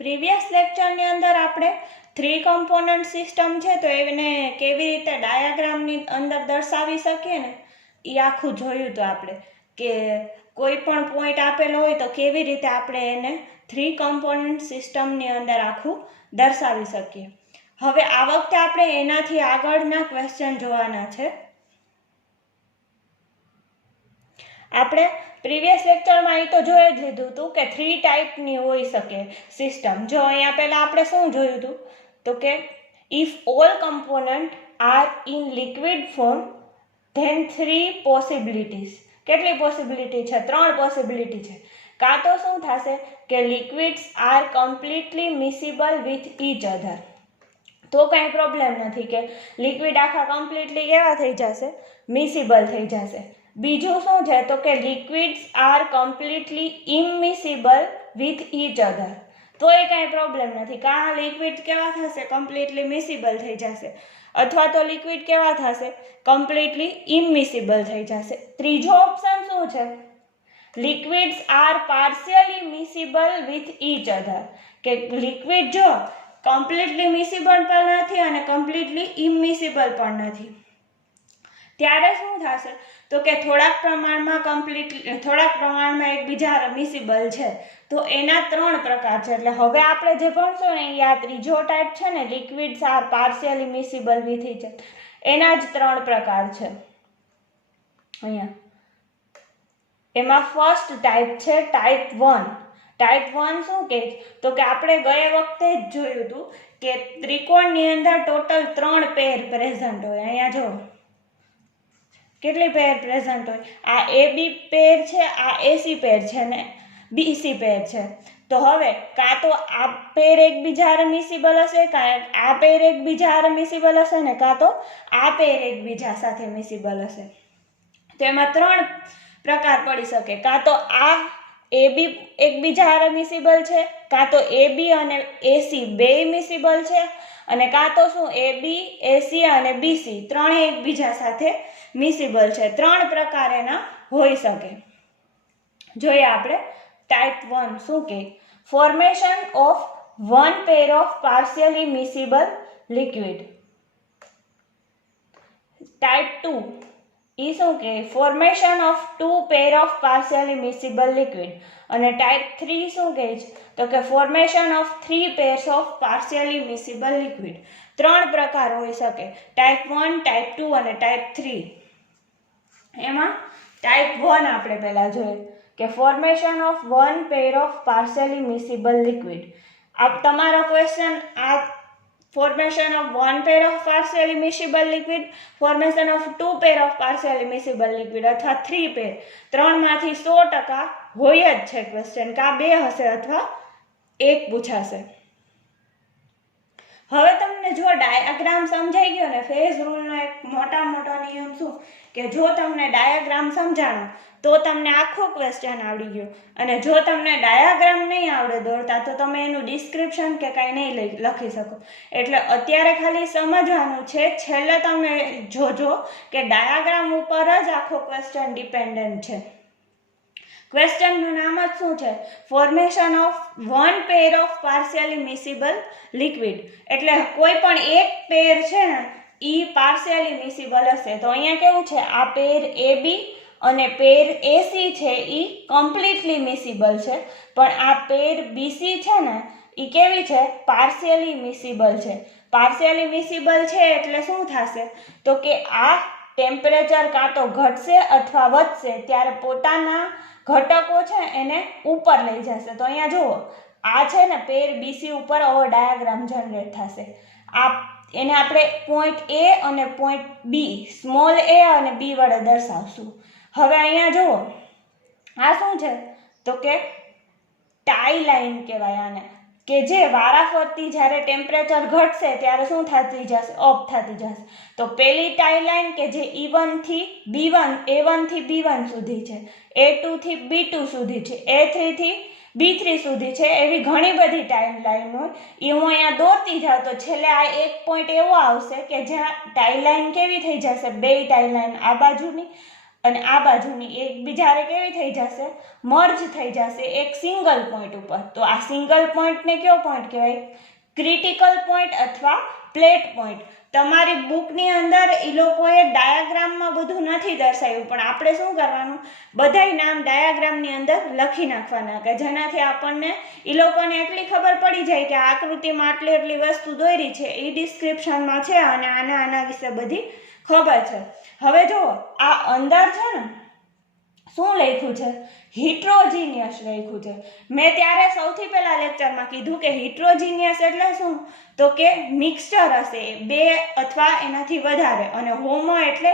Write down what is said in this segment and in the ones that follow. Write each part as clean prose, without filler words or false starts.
Previous લેક્ચરની અંદર આપણે 3 component system છે તો એને કેવી રીતે ડાયાગ્રામની અંદર દર્શાવી શકીએ ને એ આખું જોયું તો આપણે કે કોઈ પણ પોઈન્ટ આપેલો હોય તો કેવી રીતે આપણે એને 3 કમ્પોનન્ટ સિસ્ટમની અંદર આખું દર્શાવી શકીએ. હવે આ વખતે આપણે એનાથી આગળના ક્વેશ્ચન જોવાના છે. આપણે પ્રીવિયસ લેક્ચરમાં એ તો જોઈ જ લીધું હતું કે 3 ટાઈપની હોઈ શકે સિસ્ટમ. જો અહીંયા પહેલાં આપણે શું જોયું હતું તો કે if all component are in liquid form then 3 possibilities. કેટલી પોસિબિલિટી છે? 3 પોસિબિલિટી છે. કાં તો શું થશે કે liquids are completely miscible with each other, તો કંઈ પ્રોબ્લેમ નથી કે લિક્વિડ આખા કમ્પ્લીટલી કેવા થઈ જશે? મિસિબલ થઈ જશે. બીજું શું છે તો કે liquids are completely immiscible with each other, તો એ કાંઈ પ્રોબ્લેમ નથી. કાં લિક્વિડ કેવા થશે? કમ્પ્લીટલી મિસિબલ થઈ જશે, અથવા તો લિક્વિડ કેવા થશે? કમ્પ્લીટલી ઇમિસિબલ થઈ જશે. ત્રીજો ઓપ્શન શું છે? Liquids are partially miscible with each other, કે લિક્વિડ જો કમ્પ્લીટલી મિસિબલ પણ નથી અને કમ્પ્લીટલી ઇમિસિબલ પણ નથી, ત્યારે શું થશે તો કે થોડાક પ્રમાણમાં એકબીજા મિસિબલ છે, તો એના 3 પ્રકાર છે. એટલે હવે આપણે જે ભણશો ને એ આ ત્રીજો ટાઈપ છે ને, liquids are partially miscible with each other, એના જ 3 પ્રકાર છે અહીંયા. એમાં ફર્સ્ટ ટાઈપ છે ટાઈપ 1. ટાઈપ 1 શું કહે તો કે આપણે ગયા વખતે જ જોયું હતું કે ત્રિકોણની અંદર ટોટલ 3 પેર પ્રેઝન્ટ હોય. અહીંયા જો કેટલી પેર પ્રેઝન્ટ હોય? આ AB પેર છે, આ AC પેર છે ને BC પેર છે. તો હવે કાં તો આ પેર એકબીજા હારે મિસિબલ હશે, કાં આ પેર એકબીજા હારે મિસિબલ હશે ને કાં તો આ પેર એકબીજા સાથે મિસિબલ હશે. તો એમાં 3 પ્રકાર પડી શકે. કાં તો આ AB એકબીજા હારે મિસિબલ છે, કાં તો AB અને AC બે મિસિબલ છે, અને કાં તો શું AB, AC અને BC ત્રણેય એકબીજા સાથે મિસિબલ છે. 3 પ્રકાર એના હોઈ શકે. જોઈએ આપણે ટાઈપ 1 શું કહે? Formation of 1 pair of partially miscible liquid. Type 2 ઈ શું કહે? Formation of 2 pair of partially miscible liquid. અને ટાઈપ 3 શું કહે છે તો કે formation of 3 pairs of partially miscible liquid. 3 પ્રકાર હોઈ શકે, ટાઈપ 1, ટાઈપ 2 અને ટાઈપ 3. એમાં ટાઈપ 1 આપણે પહેલા જોઈએ કે formation of 1 pair of partially miscible liquid. આ તમારો ક્વેશ્ચન આ formation of 1 pair of partially miscible liquid, formation of 2 pair of partially miscible liquid અથવા 3 પેર, 3માંથી 100% હોય જ છે ક્વેશ્ચન. કાં 2 હશે અથવા 1 પૂછાશે. હવે તમને જો ડાયાગ્રામ સમજાઈ ગયો ને, ફેઝ રૂલનો એક મોટો નિયમ શું કે જો તમને ડાયાગ્રામ સમજાણો તો તમને આખો ક્વેશ્ચન આવડી ગયો, અને જો તમને ડાયાગ્રામ નહીં આવડે દોરતા તો તમે એનું ડિસ્ક્રિપ્શન કે કાંઈ નહીં લખી શકો. એટલે અત્યારે ખાલી સમજવાનું છે, છેલ્લે તમે જોજો કે ડાયાગ્રામ ઉપર જ આખો ક્વેશ્ચન ડિપેન્ડન્ટ છે. ક્વેશ્ચનનું નામ જ શું છે? Formation of 1 pair of partially miscible liquid. એટલે કોઈ પણ એક પેર છે ને એ પાર્શિયલી મિસિબલ હશે. તો અહીંયા કેવું છે? આ પેર AB અને પેર AC છે એ કમ્પ્લીટલી મિસિબલ છે, પણ આ પેર BC છે ને એ કેવી છે? પાર્શિયલી મિસિબલ છે. પાર્શિયલી મિસિબલ છે એટલે શું થશે તો કે આ ટેમ્પરેચર કાં તો ઘટશે અથવા વધશે, ત્યારે પોતાના ઘટકો છે એને ઉપર લઈ જશે. તો અહીંયા જુઓ, આ છે ને પેર BC ઉપર આવો ડાયાગ્રામ જનરેટ થશે. આ એને આપણે પોઈન્ટ A અને પોઈન્ટ B, સ્મોલ a અને B વડે દર્શાવશું. હવે અહીંયા જુઓ, આ શું છે તો કે ટાઈ લાઈન કહેવાય આને, કે જે વારાફરતી જ્યારે ટેમ્પરેચર ઘટશે ત્યારે શું થતી જશે? અપ થતી જશે. તો પેલી ટાઈ લાઈન કે જે A1 થી B1 સુધી છે, A2 થી B2 સુધી છે, A3 થી B3 સુધી છે, એવી ઘણી બધી ટાઈમ લાઈન હોય. એ હું અહીંયા દોરતી જાઉં તો છેલ્લે આ એક પોઈન્ટ એવો આવશે કે જ્યાં ટાઈ લાઈન કેવી થઈ જશે? બે ટાઈ લાઈન આ બાજુની અને આ બાજુની એકબીજારે કેવી થઈ જશે, મર્જ થઈ જશે એક સિંગલ પોઈન્ટ ઉપર. તો આ સિંગલ પોઈન્ટને કયો પોઈન્ટ કહેવાય, ક્રિટિકલ પોઈન્ટ અથવા પ્લેટ પોઈન્ટ. તમારી બુકની અંદર એ લોકોએ ડાયાગ્રામમાં બધું નથી દર્શાવ્યું, પણ આપણે શું કરવાનું, બધાય નામ ડાયાગ્રામની અંદર લખી નાખવાના, કે જેનાથી આપણને એ લોકોને એટલી ખબર પડી જાય કે આ આકૃતિમાં આટલી એટલી વસ્તુ દોરી છે, એ ડિસ્ક્રિપ્શનમાં છે અને આના વિશે બધી ખબર છે. હવે જુઓ આ અંદર છે ને શું લખ્યું છે, હિટ્રોજીનિયસ લખ્યું છે. મેં ત્યારે સૌથી પહેલા લેક્ચરમાં કીધું કે હિટ્રોજીનિયસ એટલે શું, તો કે મિક્સચર હશે બે અથવા એનાથી વધારે, અને હોમો એટલે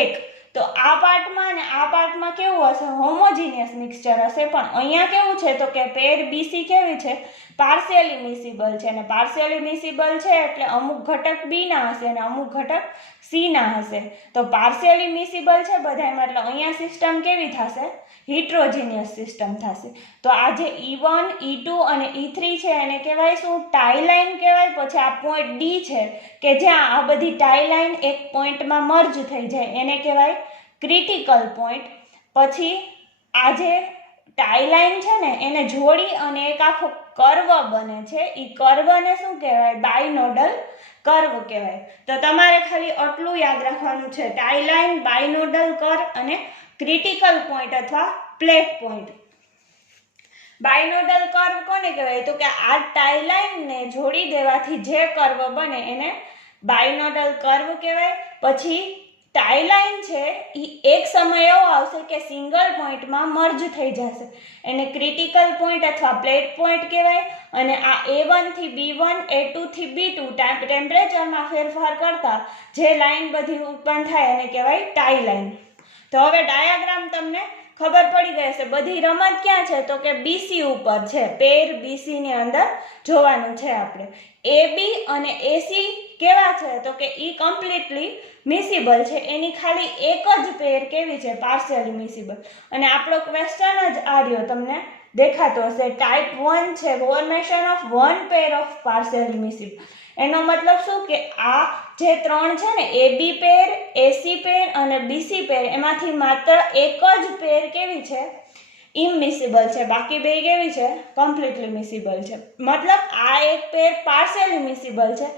એક. તો આ પાર્ટમાં અને આ પાર્ટમાં કેવું હશે, હોમોજીનિયસ મિક્સચર હશે. પણ અહીંયા કેવું છે તો કે પેર બીસી કેવી છે, પાર્શિયલી મિસિબલ છે. અને પાર્શિયલી મિસિબલ છે એટલે અમુક ઘટક બી ના હશે અને અમુક ઘટક સી ના હશે. તો પાર્શિયલી મિસિબલ છે બધામાં, એટલે અહીંયા સિસ્ટમ કેવી થશે, હિટ્રોજીનિયસ સિસ્ટમ થશે. તો આ જે E1 E2 અને E3 છે એને કહેવાય શું, ટાઈ લાઈન કહેવાય. પછી આ પોઈન્ટ ડી છે કે જ્યાં આ બધી ટાઈ લાઈન એક પોઈન્ટમાં મર્જ થઈ જાય એને કહેવાય ક્રિટિકલ પોઈન્ટ. પછી આ જે ટાઈ લાઈન છે ને એને જોડી અને એક આખો કર્વ બને છે, એ કર્વને શું કહેવાય, બાયનોડલ કર્વ કહેવાય. તો તમારે ખાલી આટલું યાદ રાખવાનું છે, ટાઈ લાઈન, બાયનોડલ કર્વ અને ક્રિટિકલ પોઈન્ટ અથવા પ્લેટ પોઈન્ટ. બાયનોડલ કર્વ કોને કહેવાય, તો કે આ ટાઈ લાઈનને જોડી દેવાથી જે કર્વ બને એને બાયનોડલ કર્વ કહેવાય. પછી ટાઈ લાઈન છે એ એક સમય એવો આવશે કે સિંગલ પોઈન્ટમાં મર્જ થઈ જશે, એને ક્રિટિકલ પોઈન્ટ અથવા પ્લેટ પોઈન્ટ કહેવાય. અને આ A1 થી B1, A2 થી B2 ટેમ્પરેચરમાં ફેરફાર કરતા જે લાઈન બધી ઉત્પન્ન થાય એને કહેવાય ટાઈ લાઈન. તો હવે ડાયાગ્રામ તમને ખબર પડી ગઈ હશે. બધી રમત ક્યાં છે, તો કે BC ઉપર છે, પેર BC ની અંદર જોવાનું છે આપણે. AB અને AC કેવા છે, તો કે ઈ કમ્પ્લીટલી મિસિબલ છે, એની ખાલી એક જ પેર કેવી છે, પાર્શિયલી મિસિબલ. અને આપણો ક્વેશ્ચન જ આ રહ્યો તમને દેખાતો હશે, ટાઈપ 1 છે, formation of one pair of partially miscible. એનો મતલબ શું કે આ જે ત્રણ છે ને, AB પેર, AC પેર અને BC પેર, એમાંથી માત્ર એક જ પેર કેવી છે, ઇમિસિબલ છે, બાકી બે કેવી છે, કમ્પ્લીટલી મિસિબલ છે. મતલબ આ એક પેર પાર્શિયલી મિસિબલ છે,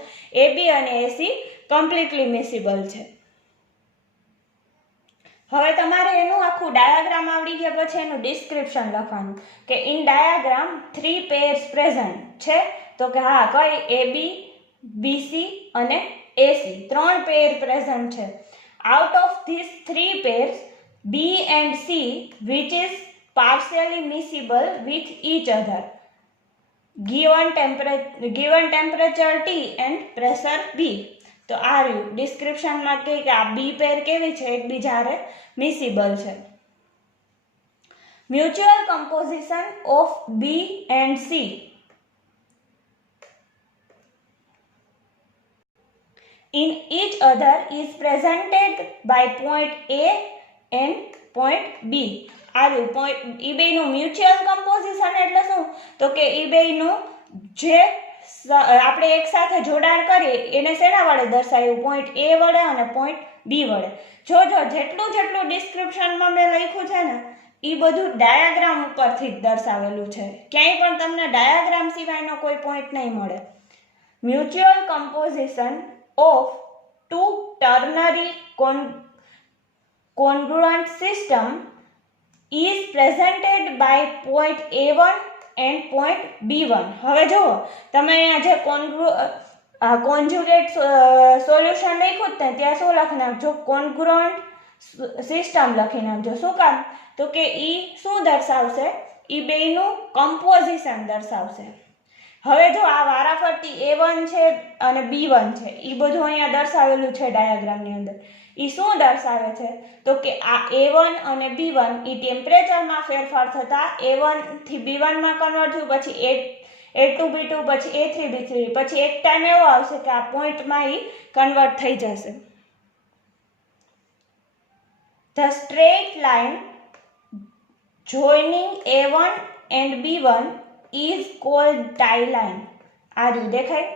AB અને AC કમ્પ્લીટલી મિસિબલ છે. હવે તમારે એનું આખું ડાયાગ્રામ આવડી ગયા પછી એનું ડિસ્ક્રિપ્શન લખવાનું કે ઇન ડાયાગ્રામ 3 pairs પ્રેઝન્ટ છે. તો કે હા, કઈ AB, BC અને AC ત્રણ પેર પ્રેઝન્ટ છે. Out of this 3 pairs, B and C which is partially miscible with each other given temperature T and pressure B. તો આ રહ્યું ડિસ્ક્રિપ્શનમાં કે આ બી પેર કેવી છે, એકબીજારે મિસિબલ છે. Mutual composition of B and C in each other is presented by point A and point B. આ રહ્યું પોઈન્ટ ઈ બેનું મ્યુચ્યુઅલ કમ્પોઝિશન એટલે શું, તો કે ઈ બેનું જે આપણે એક સાથે જોડાણ કરીએ એને શેના વડે દર્શાવ્યું, પોઈન્ટ A વડે અને પોઈન્ટ B વડે. જો જેટલું ડિસ્ક્રિપ્શનમાં મેં લખ્યું છે ને એ બધું ડાયાગ્રામ ઉપરથી જ દર્શાવેલું છે, ક્યાંય પણ તમને ડાયાગ્રામ સિવાયનો કોઈ પોઈન્ટ નહીં મળે. Mutual composition of two ternary congruent system is presented by point A1 and point B1. હવે જુઓ તમે અહીંયા જે કોન્જ્યુગેટ સોલ્યુશન લખ્યું જ ને ત્યાં શું લખી નાખજો, કોન્ગ્રુઅન્ટ સિસ્ટમ લખી નાખજો. શું કામ, તો કે ઈ શું દર્શાવશે, ઈ બેયનું કમ્પોઝિશન દર્શાવશે. હવે જો આ વારાફરતી A1 છે અને B1 છે, ઈ બધું અહીંયા દર્શાવેલું છે ડાયાગ્રામની અંદર. ઈ શું દર્શાવે છે, તો કે આ A1 અને B1 ઈ ટેમ્પરેચરમાં ફેરફાર થતા A1 થી B1 માં કન્વર્ટ થયું, પછી A2 B2, પછી A3 B3, પછી એક ટાઈમ એવો આવશે કે આ પોઈન્ટમાં ઈ કન્વર્ટ થઈ જશે. The straight line joining A1 and B1 is called tie line. આ રહ્યું દેખાય,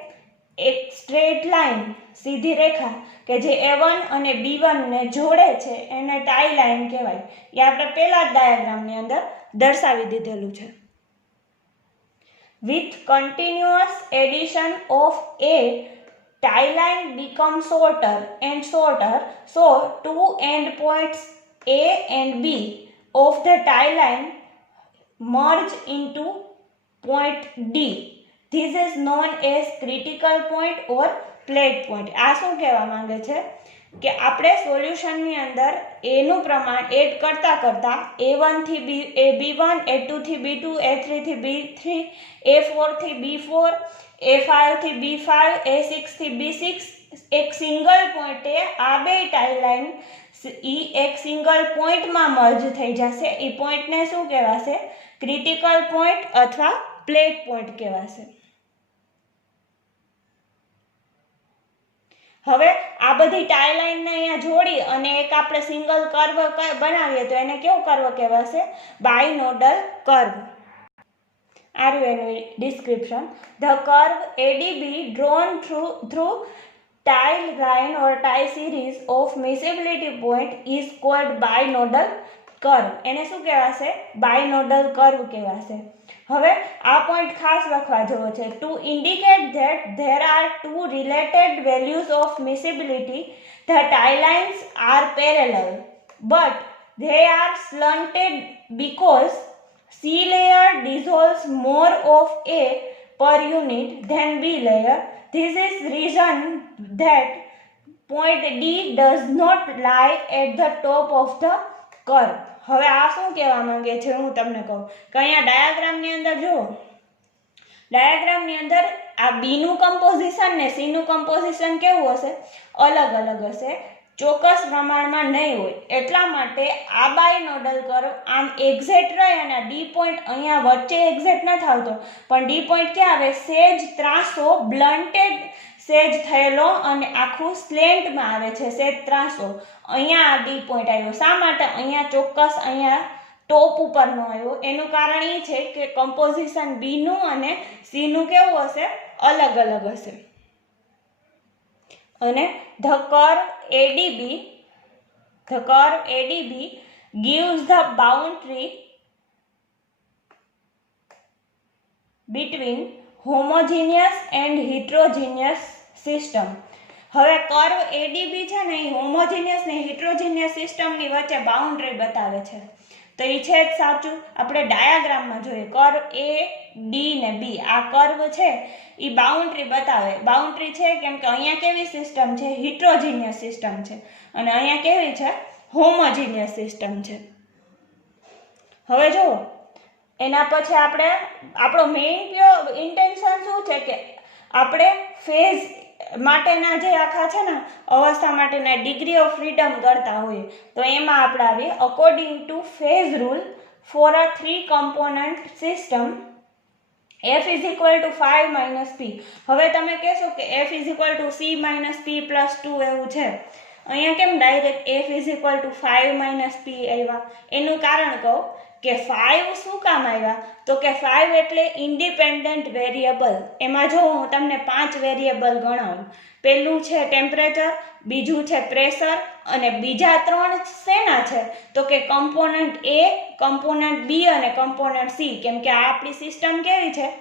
એક સ્ટ્રેટ લાઈન સીધી રેખા કે જે A1 અને B1 ને જોડે છે એને ટાઈ લાઈન કહેવાય. એ આપણે પહેલા જ ડાયાગ્રામની અંદર દર્શાવી દીધેલું છે. With continuous addition of a tie line becomes shorter and shorter, so two endpoints A and B of the tie line merge into point D. This is known as critical point or plate point. આ શું કહેવા માંગે છે કે આપણે સોલ્યુશનની અંદર એનું પ્રમાણ એડ કરતા કરતા A1 થી B1, A2 થી B2, A3 થી B3, A4 થી B4, A5 થી B5, A6 થી B6 એક સિંગલ પોઈન્ટે આ બે ટાઈ લાઈન એક સિંગલ પોઈન્ટમાં મર્જ થઈ જશે. એ પોઈન્ટને શું કહેવાશે? ક્રિટિકલ પોઈન્ટ અથવા પ્લેટ પોઈન્ટ કહેવાશે. હવે આ બધી ટાઈ લાઈનને અહીંયા જોડી અને એક આપણે સિંગલ કર્વ બનાવીએ તો એને કેવું કર્વ કહેવાશે? બાયનોડલ કર્વ. આ રહ્યું એનું description. The curve ADB drawn through tie line or tie series of miscibility point is called binodal curve. એને શું કહેવાશે? બાયનોડલ કર્વ કહેવાશે. હવે આ પોઈન્ટ ખાસ લખવા જેવો છે. To indicate that there are two related values of miscibility, the tie lines are parallel but they are slanted because C layer dissolves more of A per unit than B layer. This is reason that point D does not lie at the top of the curve. હવે આ શું કહેવા માંગે છે હું તમને કહું કે અહીંયા ડાયાગ્રામની અંદર જુઓ, ડાયાગ્રામની અંદર આ B નું કમ્પોઝિશન ને C નું કમ્પોઝિશન કેવું હશે? અલગ અલગ હશે, ચોક્કસ પ્રમાણમાં નહીં હોય. એટલા માટે આ બાયનોડલ કર્વ આમ એક્ઝેક્ટ રહે અને ડી પોઈન્ટ અહીંયા વચ્ચે એક્ઝેક્ટ નથી આવતો, પણ ડી પોઈન્ટ ક્યાં આવે? સેજ ત્રાસો, બ્લન્ટેડ સેજ થયેલો અને આખું સ્લેન્ટમાં આવે છે, સેજ ત્રાસો. અહીંયા આ ડી પોઈન્ટ આવ્યો. શા માટે અહીંયા ચોક્કસ અહીંયા ટોપ ઉપર ન આવ્યો? એનું કારણ એ છે કે કમ્પોઝિશન બી નું અને સી નું કેવું હશે? અલગ અલગ હશે. અને the curve ADB gives the boundary between homogeneous and heterogeneous system. હવે કર્વ ADB છે ને એ હોમોજીનિયસ ને હિટ્રોજીનિયસ સિસ્ટમની વચ્ચે બાઉન્ડ્રી બતાવે છે. તો એ છે જ સાચું. આપણે ડાયાગ્રામમાં જોઈએ કર્વ A, D ને B, આ કર્વ છે એ બાઉન્ડ્રી બતાવે. બાઉન્ડ્રી છે કેમ કે અહીંયા કેવી સિસ્ટમ છે? હિટ્રોજીનિયસ સિસ્ટમ છે અને અહીંયા કેવી છે? હોમોજીનિયસ સિસ્ટમ છે. હવે જો એના પછી આપણો મેઇન ઇન્ટેન્શન શું છે કે આપણે ફેઝ માટેના જે આખા છે ને અવસ્થા માટેના ડિગ્રી ઓફ ફ્રીડમ કરતા હોઈએ તો એમાં આપણે આવીએ according to phase rule for a 3 component system F is equal to 5 minus P. હવે તમે કહેશો કે F is equal to C minus P plus 2 એવું છે. અહીંયા કેમ direct F is equal to 5 minus P આવ્યા? એનું કારણ કહું કે 5 શું કામ આવ્યા? તો કે 5 એટલે ઇન્ડિપેન્ડન્ટ વેરિયેબલ. એમાં જો હું તમને 5 વેરિયેબલ ગણાવું. પહેલું છે ટેમ્પરેચર, બીજું છે પ્રેશર અને બીજા 3 શેના છે? તો કે કમ્પોનન્ટ A, કમ્પોનન્ટ B અને કમ્પોનન્ટ C. કેમ કે આ આપણી સિસ્ટમ કેવી છે?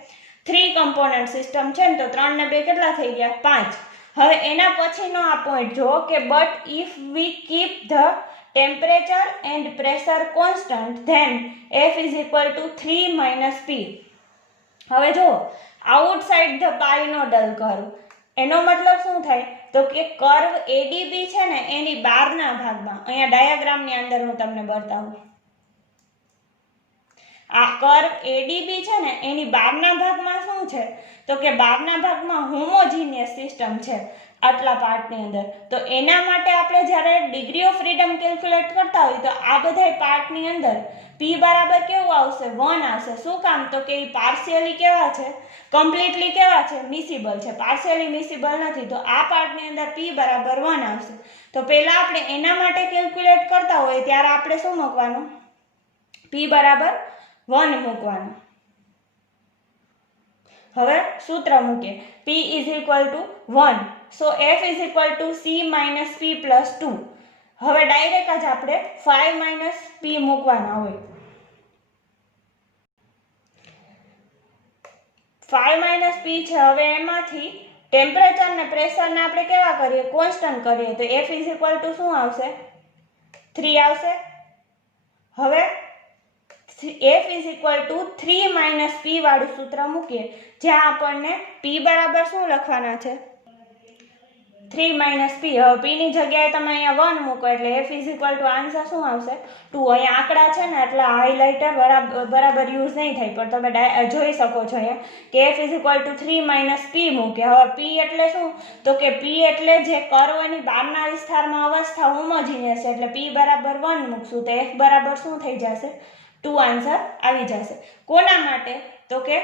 3 કમ્પોનન્ટ સિસ્ટમ છે ને, તો 3 ને 2 કેટલા થઈ ગયા? 5. હવે એના પછીનો આ પોઈન્ટ જો કે but if V keep the temperature and pressure constant then F is equal to 3 minus P. હવે જો outside the binodal curve એનો મતલબ શું થાય? તો કે કર્વ ADB છે ને એની બહારના ભાગમાં, અહીંયા ડાયાગ્રામની અંદર હું તમને બતાવું. આ કર્વ ADB છે ને એની બહારના ભાગમાં શું છે? તો કે બહારના ભાગમાં હોમોજીનિયસ સિસ્ટમ છે આટલા પાર્ટની અંદર. તો એના માટે આપણે જ્યારે ડિગ્રી ઓફ ફ્રીડમ કેલ્ક્યુલેટ કરતા હોય તો આ બધા પાર્ટની અંદર P બરાબર કેવું આવશે? 1 આવશે. શું કામ? તો કે એ પાર્શિયલી કેવા છે? કમ્પ્લીટલી કેવા છે? મિસિબલ છે. પાર્શિયલી મિસિબલ નથી. તો આ પાર્ટની અંદર P બરાબર 1 આવશે. તો પહેલા આપણે એના માટે કેલ્ક્યુલેટ કરતા હોય ત્યારે આપણે શું મૂકવાનું? P બરાબર 1 મૂકવાનું. હવે સૂત્ર મૂકીએ P is equal two 1, so F is equal two C minus P plus 2. હવે ડાયરેક્ટ જ આપણે 5 માઇનસ P મૂકવાના હોય. 5 માઇનસ P છે. હવે એમાંથી ટેમ્પરેચર ને પ્રેશરને આપણે કેવા કરીએ, કોન્સ્ટન્ટ કરીએ, તો F ઇઝ ઇક્વલ ટુ શું આવશે, 3 આવશે. હવે F is equal two 3 minus P વાળું સૂત્ર મૂકીએ, જ્યાં આપણને P બરાબર શું લખવાના છે, 3 માઇનસ P. હવે P ની જગ્યાએ તમે અહીંયા 1 મૂકો એટલે F is equal to answer શું આવશે, 2. અહીંયા આંકડા છે ને એટલે હાઇલાઇટર બરાબર યુઝ નહીં થાય, પણ તમે જોઈ શકો છો અહીંયા કે F is equal two 3 minus P મૂકે. હવે P એટલે શું, તો કે P એટલે જે કર્વની બહારના વિસ્તારમાં અવસ્થા હોમોજીનિયસ છે, એટલે P બરાબર 1 મૂકશું તો F બરાબર શું થઈ જશે, 2 આન્સર આવી જશે. કોના માટે, તો કે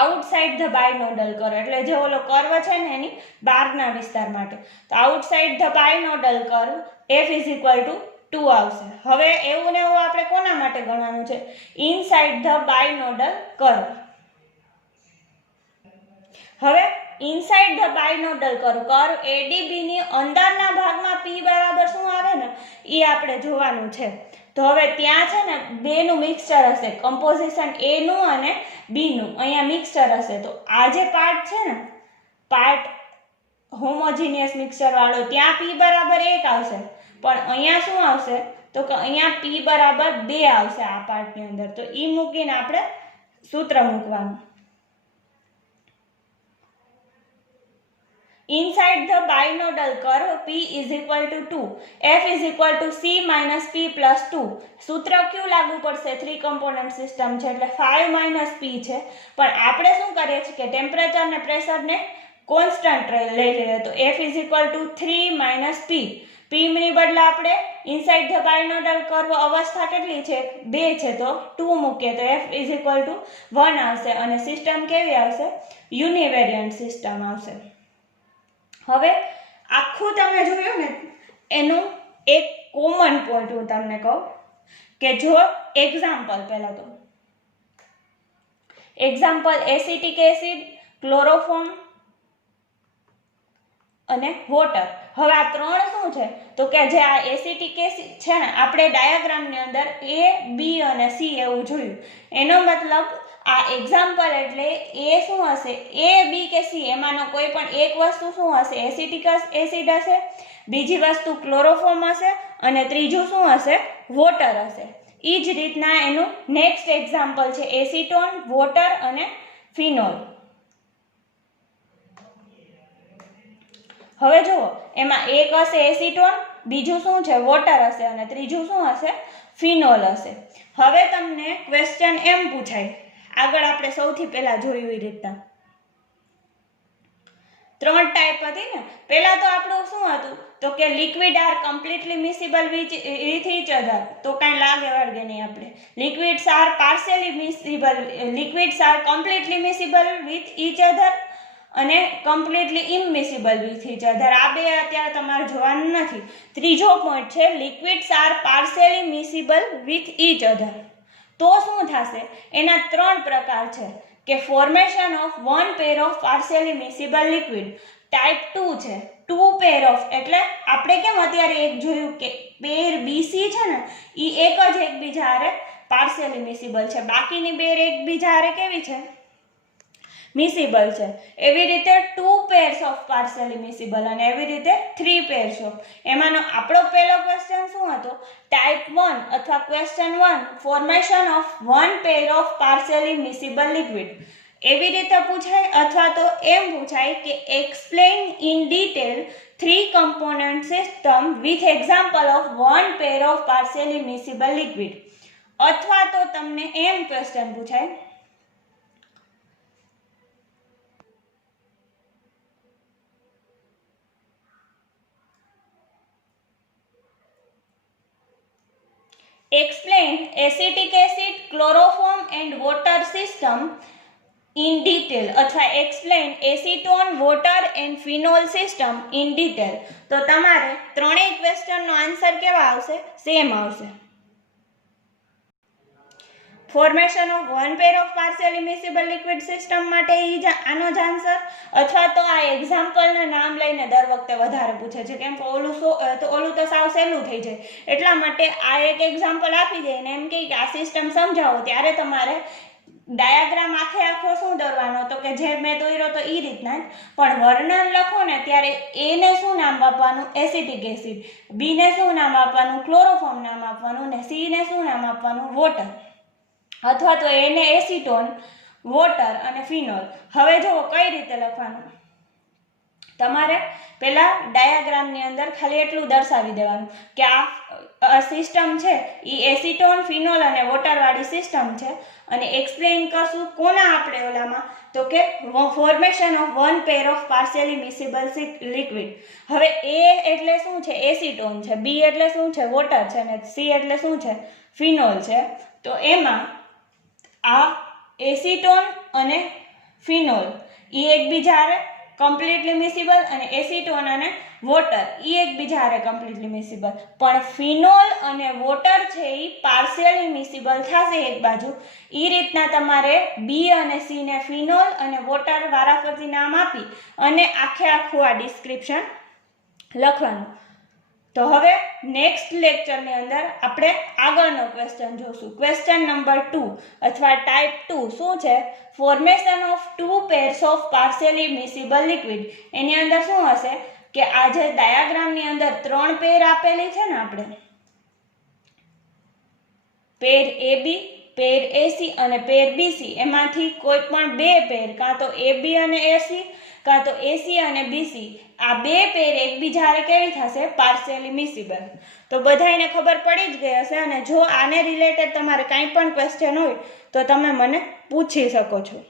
આઉટસાઇડ ધ બાયનોડલ કર્વ, એટલે જે ઓલો કર્વ છે ને એની બહારના વિસ્તાર માટે. તો outside the binodal curve F is equal to 2 આવશે. હવે એવું ને એવું આપણે કોના માટે ગણવાનું છે, ઇનસાઇડ ધ બાયનોડલ કર્વ. હવે inside the binodal curve ADB ની અંદરના ભાગમાં P બરાબર શું આવે ને એ આપણે જોવાનું છે. તો હવે ત્યાં છે ને બેનું મિક્સચર હશે, કમ્પોઝિશન A નું અને B નું અહીંયા મિક્સચર હશે. તો આ જે પાર્ટ છે ને, પાર્ટ હોમોજીનિયસ મિક્સચર વાળો, ત્યાં P બરાબર 1 આવશે, પણ અહીંયા શું આવશે, તો કે અહીંયા P બરાબર 2 આવશે આ પાર્ટની અંદર. તો એ મૂકીને આપણે સૂત્ર મૂકવાનું. Inside the binodal curve P is equal to 2, F is equal to C minus P plus 2. સૂત્ર ક્યુ લાગુ પડશે, 3 કમ્પોનન્ટ સિસ્ટમ છે એટલે 5 માઇનસ P છે, પણ આપણે શું કરીએ છીએ કે ટેમ્પરેચર ને પ્રેશરને કોન્સ્ટન્ટ લઈ લઈએ. તો F is equal to 3 minus P. P ની બદલે આપણે ઇનસાઇડ ધ બાયનોડલ કર્વ અવસ્થા કેટલી છે, 2 છે, તો 2 મૂકીએ તો F is equal to 1 આવશે અને સિસ્ટમ કેવી આવશે, યુનિવેરિયન્ટ સિસ્ટમ આવશે. હવે આખું તમે જોયું ને, એનું એક કોમન પોઈન્ટ હું તમને કહું કે જો એક્ઝામ્પલ, પહેલા તો એક્ઝામ્પલ એસિટિક એસિડ, ક્લોરોફોર્મ અને વોટર. હવે આ ત્રણ શું છે, તો કે જે આ એસિટિક એસિડ છે ને, આપણે ડાયાગ્રામની અંદર A, B અને C એવું જોયું, એનો મતલબ આ એક્ઝામ્પલ એટલે એ શું હશે, A, B કે C એમાંનો કોઈ પણ એક વસ્તુ શું હશે, એસિટિક એસિડ હશે, બીજી વસ્તુ ક્લોરોફોર્મ હશે અને ત્રીજું શું હશે, વોટર હશે. એ જ રીતના એનું નેક્સ્ટ એક્ઝામ્પલ છે એસિટોન, વોટર અને ફિનોલ. હવે જુઓ, એમાં એક હશે એસિટોન, બીજું શું છે, વોટર હશે અને ત્રીજું શું હશે, ફિનોલ હશે. હવે તમને ક્વેશ્ચન એમ પૂછાય, આગળ આપણે સૌથી પહેલા જોયું એ રીતના 3 ટાઈપ હતી ને. પહેલા તો આપણું શું હતું, તો કે liquid are completely miscible with each other, તો કાંઈ લાગે વળગે નહીં આપણે. Liquids are partially miscible, liquids are completely miscible with each other અને completely immiscible with each other. આ બે અત્યારે તમારે જોવાનું નથી. ત્રીજો પોઈન્ટ છે liquids are partially miscible with each other. તો શું થશે, એના 3 પ્રકાર છે કે formation of 1 pair of partially miscible liquid. Type 2 છે 2 પેર ઓફ, એટલે આપણે કેમ અત્યારે એક જોયું કે પેર BC છે ને, એ એક જ એકબીજા હારે પાર્શિયલી મિસિબલ છે, બાકીની પેર એકબીજા હારે કેવી છે, મિસિબલ છે. એવી રીતે 2 pairs ઓફ પાર્શિયલી મિસિબલ અને એવી રીતે 3 pairs ઓફ. એમાંનો આપણો પહેલો ક્વેશ્ચન શું હતો, ટાઈપ 1 અથવા question 1, formation of 1 pair of partially miscible liquid. એવી રીતે પૂછાય અથવા તો એમ પૂછાય કે explain in detail 3 component system with example of 1 pair of partially miscible liquid. અથવા તો તમને એમ ક્વેશ્ચન પૂછાય, explain acetic acid, chloroform and water system in detail અથવા explain acetone, water and phenol system in detail. તો તમારે ત્રણેય ક્વેશ્ચનનો answer કેવા આવશે, સેમ આવશે. Formation of one pair of partially miscible liquid system માટે આનો જ આન્સર, અથવા તો આ એક્ઝામ્પલના નામ લઈને દર વખતે વધારે પૂછે છે, કેમ કે ઓલું તો સાવ સહેલું થઈ જાય, એટલા માટે આ એક એક્ઝામ્પલ આપી દે ને એમ કે આ સિસ્ટમ સમજાવો, ત્યારે તમારે ડાયાગ્રામ આખો શું દોરવાનો, તો કે જે મેં દોર્યો તો એ રીતના જ, પણ વર્ણન લખો ને ત્યારે એને શું નામ આપવાનું, એસિટિક એસિડ, બીને શું નામ આપવાનું, ક્લોરોફોર્મ નામ આપવાનું, ને સીને શું નામ આપવાનું, વોટર, અથવા તો એને એસિટોન, વોટર અને ફિનોલ. હવે જુઓ કઈ રીતે લખવાનું, તમારે પેલા ડાયાગ્રામની અંદર ખાલી એટલું દર્શાવી દેવાનું કે આ સિસ્ટમ છે એ એસિટોન, ફિનોલ અને વોટર વાળી સિસ્ટમ છે, અને એક્સપ્લેન કરશું કોના આપણે ઓલામાં, તો કે formation of one pair of partially miscible liquid. હવે એ એટલે શું છે, એસિટોન છે, બી એટલે શું છે, વોટર છે, અને સી એટલે શું છે, ફિનોલ છે. તો એમાં આ એસિટોન અને ફિનોલ એ એકબીજા હારે કમ્પ્લીટલી મિસિબલ, અને એસિટોન અને વોટર એ એકબીજા હારે કમ્પ્લીટલી મિસિબલ, પણ ફિનોલ અને વોટર છે એ પાર્શિયલી મિસિબલ થશે એક બાજુ. એ રીતના તમારે બી અને સી ને ફિનોલ અને વોટર વારાફરતી નામ આપી અને આખું આ ડિસ્ક્રિપ્શન લખવાનું. તો હવે નેક્સ્ટ લેક્ચરની અંદર આપણે આગળનો ક્વેશ્ચન જોશું, ક્વેશ્ચન નંબર 2 અથવા ટાઈપ 2. શું છે, formation of 2 pairs of partially miscible liquid. એની અંદર શું હશે કે આ જે ડાયાગ્રામની અંદર 3 પેર આપેલી છે ને, આપણે પેર AB, પેર AC અને પેર BC, એમાંથી કોઈ પણ 2 પેર, કાં તો AB અને AC, કાં તો AC અને BC, આ 2 પેર એકબીજા હારે કેવી થશે, પાર્શિયલી મિસિબલ. તો બધાને ખબર પડી જ ગઈ હશે, અને જો આને રિલેટેડ તમારે કાંઈ પણ ક્વેશ્ચન હોય તો તમે મને પૂછી શકો છો.